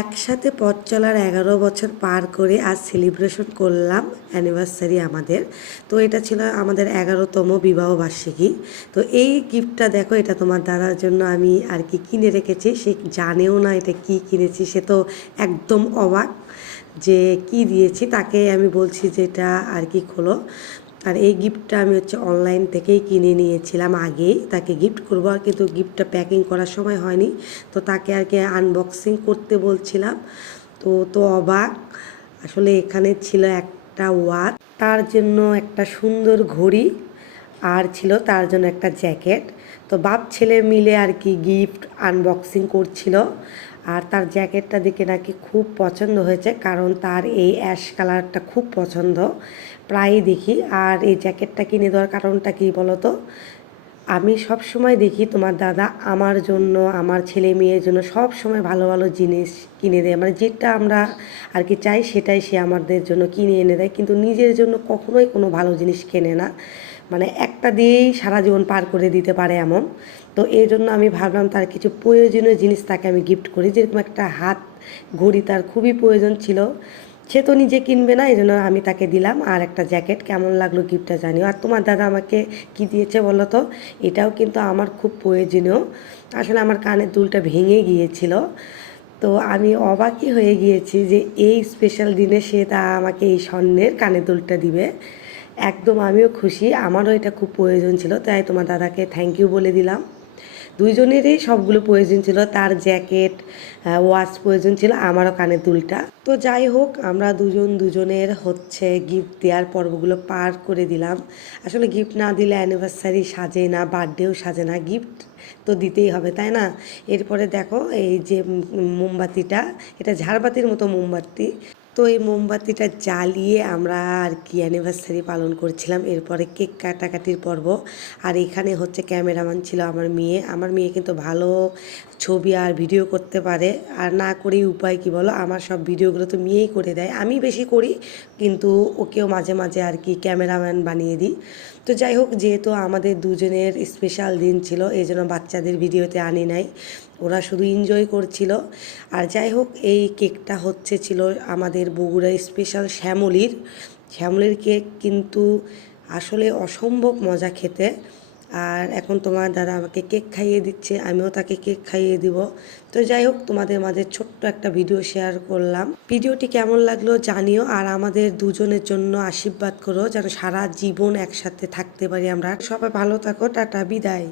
একসাথে পথ চলার 11 বছর পার করে আজ সেলিব্রেশন করলাম অ্যানিভার্সারি আমাদের। তো এটা ছিল আমাদের 11তম বিবাহবার্ষিকী। তো এই গিফটটা দেখো, এটা তোমার দাদার জন্য আমি আর কি কিনে রেখেছি। সে জানেও না এটা কি কিনেছি, সে তো একদম অবাক যে কি দিয়েছি। তাকে আমি বলছি যে এটা আর কি খোলো। আর এই গিফটটা আমি অনলাইন থেকেই কিনে নিয়েছিলাম আগেই, তাকে গিফট করবো, আর কিন্তু গিফটটা প্যাকিং করার সময় হয়নি। তো তাকে আর কি আনবক্সিং করতে বলছিলাম। তো অবাক। আসলে এখানে ছিল একটা ওয়াচ, তার জন্য একটা সুন্দর ঘড়ি, আর ছিল তার জন্য একটা জ্যাকেট। তো বাপ ছেলে মিলে আর কি গিফট আনবক্সিং করছিল। আর তার জ্যাকেটটা দেখে নাকি খুব পছন্দ হয়েছে, কারণ তার এই অ্যাশ কালারটা খুব পছন্দ, প্রায়ই দেখি। আর এই জ্যাকেটটা কিনে দেওয়ার কারণটা কী বলো তো? আমি সব সময় দেখি তোমার দাদা আমার জন্য, আমার ছেলে মেয়ের জন্য সব সময় ভালো ভালো জিনিস কিনে দেয়। মানে যেটা আমরা আর কি চাই সেটাই সে আমাদের জন্য কিনে এনে দেয়, কিন্তু নিজের জন্য কখনোই কোনো ভালো জিনিস কেনে না। মানে একটা দিয়েই সারা জীবন পার করে দিতে পারে এমন। তো এই জন্য আমি ভাবলাম তার কিছু প্রয়োজনীয় জিনিস তাকে আমি গিফট করি। যেরকম একটা হাত ঘড়ি তার খুবই প্রয়োজন ছিল, সে তো নিজে কিনবে না, এই জন্য আমি তাকে দিলাম। আর একটা জ্যাকেট। কেমন লাগলো গিফটটা জানিও। আর তোমার দাদা আমাকে কি দিয়েছে বলো তো? এটাও কিন্তু আমার খুব প্রয়োজনীয়। আসলে আমার কানের দুলটা ভেঙে গিয়েছিল, তো আমি অবাকই হয়ে গিয়েছি যে এই স্পেশাল দিনে সে তা আমাকে এই স্বর্ণের কানের দুলটা দিবে। একদম আমিও খুশি, আমারও এটা খুব প্রয়োজন ছিল, তাই তোমার দাদাকে থ্যাংক ইউ বলে দিলাম। দুইজনেরই সবগুলো প্রয়োজন ছিল, তার জ্যাকেট, ওয়াচ প্রয়োজন ছিল, আমারও কানের দুলটা। তো যাই হোক, আমরা দুজনের গিফট দেওয়ার পর্বগুলো পার করে দিলাম। আসলে গিফট না দিলে অ্যানিভার্সারি সাজে না, বার্থডেও সাজে না, গিফট তো দিতেই হবে, তাই না? এরপরে দেখো এই যে মোমবাতিটা, এটা ঝাড়বাতির মতো মোমবাতি। তো এই মোমবাতিটা জ্বালিয়ে আমরা আর কি অ্যানিভার্সারি পালন করছিলাম। এরপরে কেক কাটাকাটির পর্ব। আর এখানে ক্যামেরাম্যান ছিল আমার মেয়ে কিন্তু ভালো ছবি আর ভিডিও করতে পারে। আর না করেই উপায় কি বলো, আমার সব ভিডিওগুলো তো মেয়েই করে দেয়, আমি বেশি করি, কিন্তু ওকেও মাঝে মাঝে আর কি ক্যামেরাম্যান বানিয়ে দিই। তো যাই হোক, যেহেতু আমাদের দুজনের স্পেশাল দিন ছিল, এই জন্য বাচ্চাদের ভিডিওতে আনি নাই, ওরা শুধু এনজয় করছিল। আর যাই হোক, এই কেকটা ছিল আমাদের বগুড়া স্পেশাল শ্যামলির কেক, কিন্তু আসলে অসম্ভব মজা খেতে। আর এখন তোমার দাদা আমাকে কেক খাইয়ে দিচ্ছে, আমিও তাকে কেক খাইয়ে দিব। তো যাই হোক, তোমাদের মাঝে ছোট্ট একটা ভিডিও শেয়ার করলাম। ভিডিওটি কেমন লাগলো জানিও, আর আমাদের দুজনের জন্য আশীর্বাদ করো যেন সারা জীবন একসাথে থাকতে পারি আমরা। সবাই ভালো থাকো, টাটা, বিদায়।